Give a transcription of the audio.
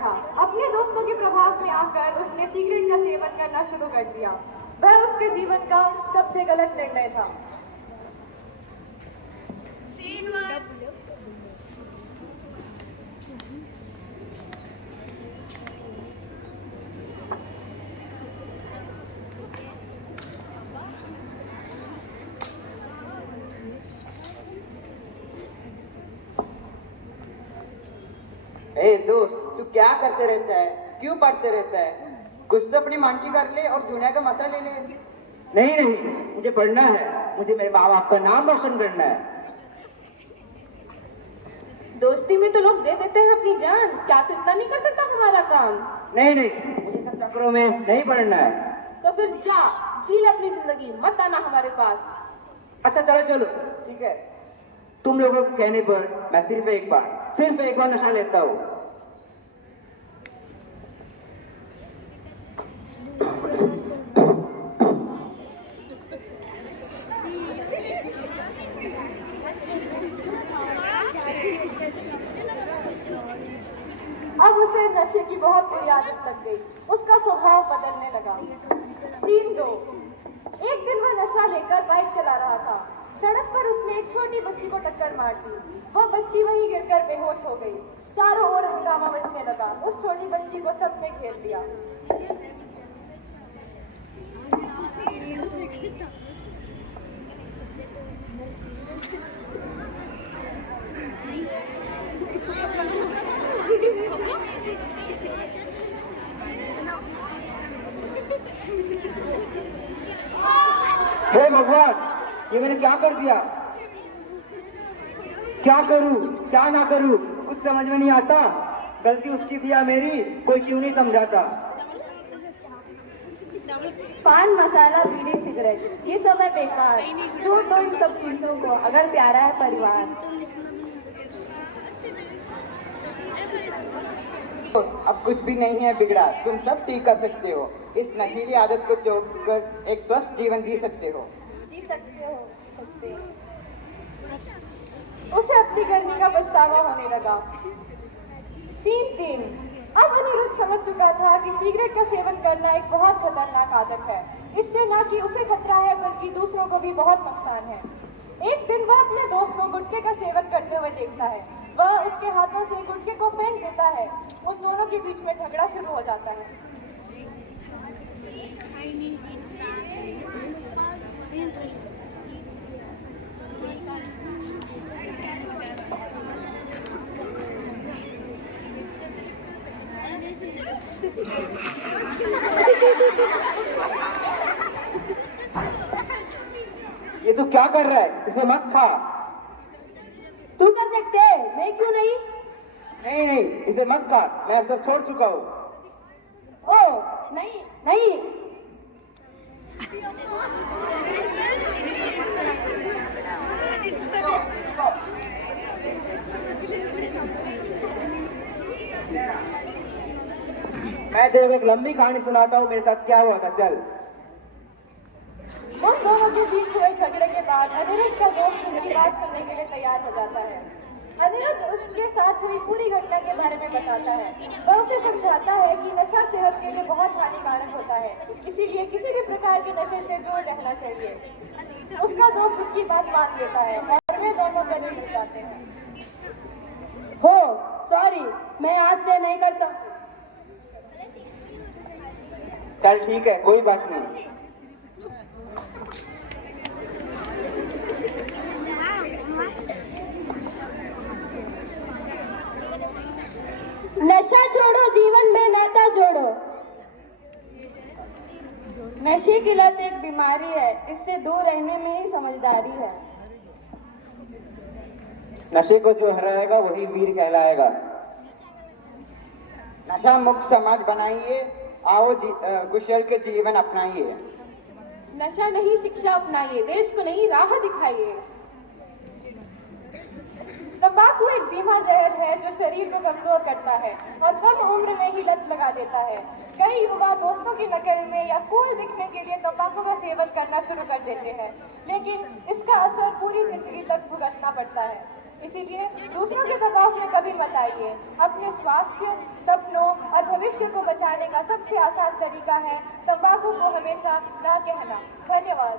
रहा। अपने दोस्तों के प्रभाव में आकर उसने सिगरेट का सेवन करना शुरू कर दिया। वह उसके जीवन का सबसे गलत निर्णय था। दोस्त, तू क्या करते रहता है? क्यों पढ़ते रहता है? कुछ तो अपनी मान की कर ले और दुनिया का मजा ले ले। नहीं, मुझे पढ़ना है। मुझे मेरे माँ बाप का नाम रोशन करना है। दोस्ती में तो लोग दे देते हैं अपनी जान, क्या तू इतना नहीं कर सकता हमारा काम? नहीं, मुझे सब चक्करों में नहीं पढ़ना है। तो फिर जा, जी ले अपनी जिंदगी, मत आना हमारे पास। अच्छा चलो, ठीक है। तुम लोगों के कहने पर मैं सिर्फ एक बार नशा लेता हूँ। अब उसे नशे की बहुत बुरी आदत लग गई। उसका स्वभाव बदलने लगा। 3-2 एक दिन वह नशा लेकर बाइक चला रहा था। सड़क पर उसने एक छोटी बच्ची को टक्कर मार दी। वह बच्ची वहीं गिरकर बेहोश हो गई। चारों ओर हंगामा बजने लगा। उस छोटी बच्ची को सबने घेर लिया। हे भगवान, ये मैंने क्या कर दिया? क्या करूं, क्या ना करूं, कुछ समझ में नहीं आता। गलती उसकी थी या मेरी, कोई क्यों नहीं समझाता। पान मसाला, बीड़ी, सिगरेट, ये सब है बेकार। छोड़ दो इन सब चीजों को, अगर प्यारा है परिवार। अब कुछ भी नहीं है बिगड़ा, तुम सब ठीक कर सकते हो। इस नशीली आदत को छोड़कर एक स्वस्थ जीवन जी सकते हो। उसे अपनी करने का पछतावा होने लगा। 3-3 अब अनिरुद्ध समझ चुका था कि सिगरेट का सेवन करना एक बहुत खतरनाक आदत है। इससे न कि उसे खतरा है, बल्कि दूसरों को भी बहुत नुकसान है। एक दिन वह अपने दोस्त को गुटखे का सेवन करते हुए देखता है। वह उसके हाथों से गुटखे को फेंक देता है। उन दोनों के बीच में झगड़ा शुरू हो जाता है। ये तू क्या कर रहा है? इसे मत खा। तू कर सकते है, मैं क्यों नहीं? नहीं, इसे मत खा। मैं अब सब छोड़ चुका हूँ। ओ नहीं। मैं तेरे को एक लंबी कहानी सुनाता हूँ, मेरे साथ क्या हुआ था। चल। उन दोनों के बीच हुए झगड़े के बाद अनिरुद्ध का दोस्त उसकी बात सुनने के लिए तैयार हो जाता है। अनिरुद्ध उसके साथ हुई पूरी घटना के बारे में बताता है। वह उसे समझाता है कि नशा सेहत के लिए बहुत हानिकारक होता है, इसीलिए किसी भी प्रकार के नशे से दूर रहना चाहिए। उसका दोस्त उसकी बात मान लेता है और वे दोनों गले मिल जाते हैं। हो सॉरी, मैं आज से नहीं करता। चल ठीक है, कोई बात नहीं। नशा छोड़ो, जीवन में नाता जोड़ो। नशे की लत एक बीमारी है, इससे दूर रहने में ही समझदारी है। नशे को जो हराएगा वही वीर कहलाएगा। नशा मुक्त समाज बनाइए, आओ कुशल के जीवन अपनाइए। नशा नहीं, शिक्षा अपनाइए, देश को नहीं राह दिखाइए। तंबाकू एक धीमा जहर है जो शरीर को कमजोर करता है और कम उम्र में ही लत लगा देता है। कई युवा दोस्तों की नकल में या कूल दिखने के लिए तंबाकू का सेवन करना शुरू कर देते हैं, लेकिन इसका असर पूरी जिंदगी तक भुगतना पड़ता है। इसीलिए दूसरों के दबाव में कभी मत आइए। अपने स्वास्थ्य, सपनों भविष्य को बचाने का सबसे आसान तरीका है तंबाकू को हमेशा ना कहना। धन्यवाद।